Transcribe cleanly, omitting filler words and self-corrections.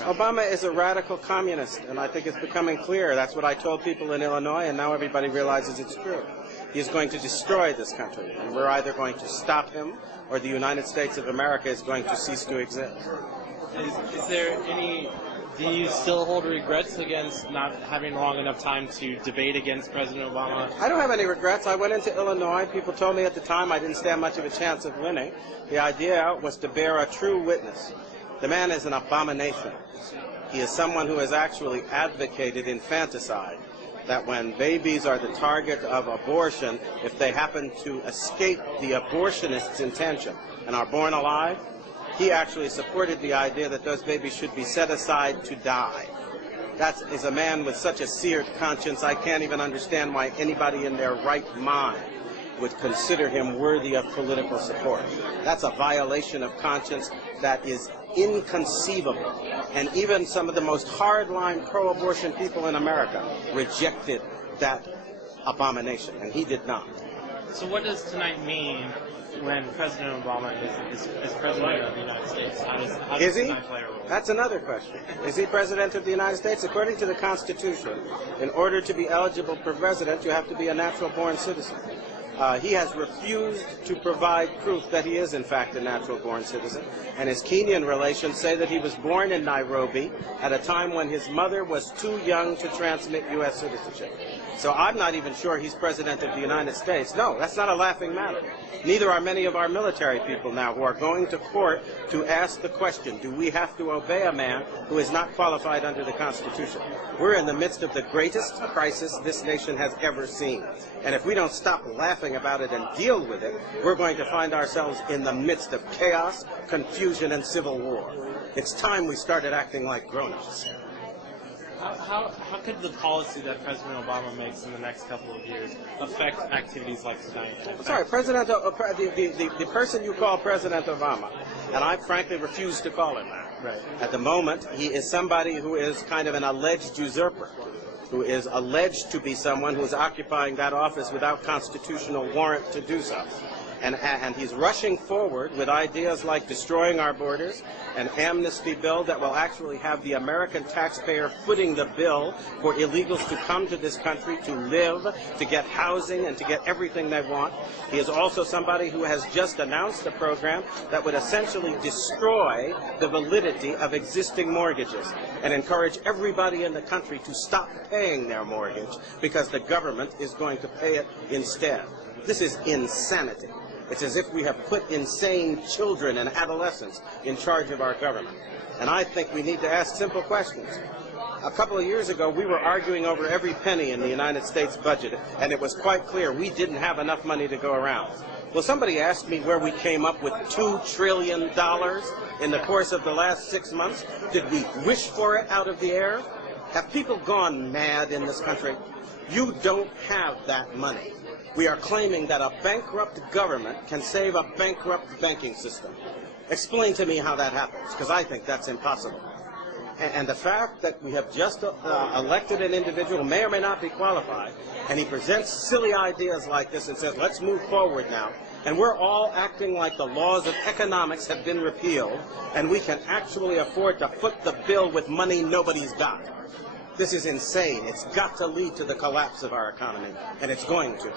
Obama is a radical communist, and I think it's becoming clear. That's what I told people in Illinois, and now everybody realizes it's true. He's going to destroy this country, and we're either going to stop him or the United States of America is going to cease to exist. Is there any... Do you still hold regrets against not having long enough time to debate against President Obama? I don't have any regrets. I went into Illinois. People told me at the time I didn't stand much of a chance of winning. The idea was to bear a true witness. The man is an abomination. He is someone who has actually advocated infanticide, that when babies are the target of abortion, if they happen to escape the abortionist's intention and are born alive, he actually supported the idea that those babies should be set aside to die. That is a man with such a seared conscience, I can't even understand why anybody in their right mind would consider him worthy of political support. That's a violation of conscience that is inconceivable. And even some of the most hardline pro-abortion people in America rejected that abomination, and he did not. So what does tonight mean when President Obama is President of the United States? How does tonight play a role? That's another question. Is he President of the United States? According to the Constitution, in order to be eligible for president, you have to be a natural-born citizen. He has refused to provide proof that he is, in fact, a natural-born citizen. And his Kenyan relations say that he was born in Nairobi at a time when his mother was too young to transmit U.S. citizenship. So I'm not even sure he's President of the United States. No, that's not a laughing matter. Neither are many of our military people now who are going to court to ask the question, do we have to obey a man who is not qualified under the Constitution? We're in the midst of the greatest crisis this nation has ever seen. And if we don't stop laughing about it and deal with it, we're going to find ourselves in the midst of chaos, confusion, and civil war. It's time we started acting like grown-ups. How could the policy that President Obama makes in the next couple of years affect activities like tonight? Sorry, the person you call President Obama, and I frankly refuse to call him that. Right. At the moment, he is somebody who is kind of an alleged usurper, who is alleged to be someone who is occupying that office without constitutional warrant to do so. And he's rushing forward with ideas like destroying our borders, an amnesty bill that will actually have the American taxpayer footing the bill for illegals to come to this country to live, to get housing, and to get everything they want. He is also somebody who has just announced a program that would essentially destroy the validity of existing mortgages and encourage everybody in the country to stop paying their mortgage because the government is going to pay it instead. This is insanity. It's as if we have put insane children and adolescents in charge of our government. And I think we need to ask simple questions. A couple of years ago, we were arguing over every penny in the United States budget, and it was quite clear we didn't have enough money to go around. Well, somebody asked me where we came up with $2 trillion in the course of the last 6 months. Did we wish for it out of the air? Have people gone mad in this country? You don't have that money. We are claiming that a bankrupt government can save a bankrupt banking system. Explain to me how that happens, because I think that's impossible. And the fact that we have just elected an individual who may or may not be qualified, and he presents silly ideas like this and says, let's move forward now, and we're all acting like the laws of economics have been repealed, and we can actually afford to foot the bill with money nobody's got. This is insane. It's got to lead to the collapse of our economy, and it's going to.